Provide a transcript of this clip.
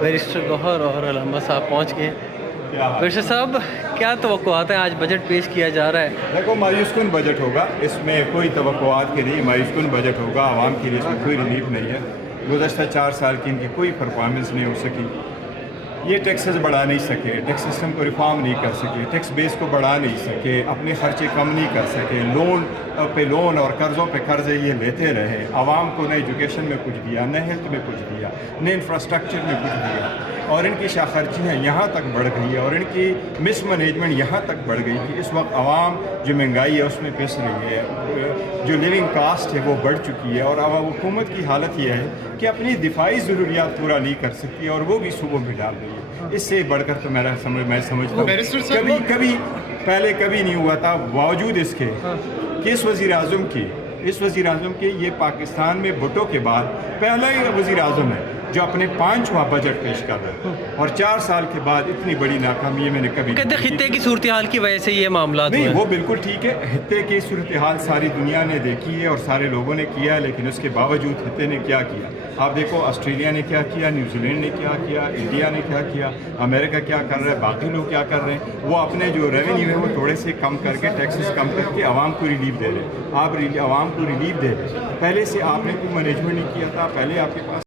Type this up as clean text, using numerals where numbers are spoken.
Barrister گوہر اور علامہ صاحب پہنچ گئے. بیرسٹر صاحب کیا توقعات ہیں؟ آج بجٹ پیش کیا جا رہا ہے. دیکھو مایوس کن بجٹ ہوگا، اس میں کوئی توقعات کے نہیں، مایوس کن بجٹ ہوگا. عوام کے لیے اس میں کوئی ریلیف نہیں ہے. گزشتہ 4 سال کی ان کی کوئی پرفارمنس نہیں ہو سکی. یہ ٹیکسز بڑھا نہیں سکے، ٹیکس سسٹم کو ریفارم نہیں کر سکے، ٹیکس بیس کو بڑھا نہیں سکے، اپنے خرچے کم نہیں کر سکے، لون پہ لون اور قرضوں پہ قرضے یہ لیتے رہے. عوام کو نہ ایجوکیشن میں کچھ دیا، نہ ہیلتھ میں کچھ دیا، نہ انفراسٹرکچر میں کچھ دیا. اور ان کی خرچیاں یہاں تک بڑھ گئی ہے اور ان کی مس مینجمنٹ یہاں تک بڑھ گئی کہ اس وقت عوام جو مہنگائی ہے اس میں پس رہی ہے، جو لیونگ کاسٹ ہے وہ بڑھ چکی ہے. اور عوام حکومت کی حالت یہ ہے کہ اپنی دفاعی ضروریات پورا نہیں کر سکتی اور وہ بھی صوبوں میں ڈال رہی ہے. اس سے بڑھ کر تو میں سمجھتا ہوں پہلے کبھی نہیں ہوا تھا، باوجود اس کے کہ اس وزیر اعظم کے یہ پاکستان میں بھٹو کے بعد پہلا ہی وزیر اعظم ہے جو اپنے 5واں بجٹ پیش کر رہا ہے. اور 4 سال کے بعد اتنی بڑی ناکامی میں نے کبھی کہتے خطے کی صورتحال کی وجہ سے یہ معاملات نہیں. وہ بالکل ٹھیک ہے، خطے کی صورتحال ساری دنیا نے دیکھی ہے اور سارے لوگوں نے کیا ہے، لیکن اس کے باوجود خطے نے کیا کیا. آپ دیکھو آسٹریلیا نے کیا کیا، نیوزی لینڈ نے کیا کیا، انڈیا نے کیا کیا، امریکہ کیا کر رہا ہے، باقی لوگ کیا کر رہے ہیں. وہ اپنے جو ریونیو ہے وہ تھوڑے سے کم کر کے، ٹیکسز کم کر کے عوام کو ریلیف دے رہے ہیں. آپ عوام کو ریلیف دے رہے ہیں. پہلے سے آپ نے کوئی مینجمنٹ نہیں کیا تھا. پہلے آپ کے پاس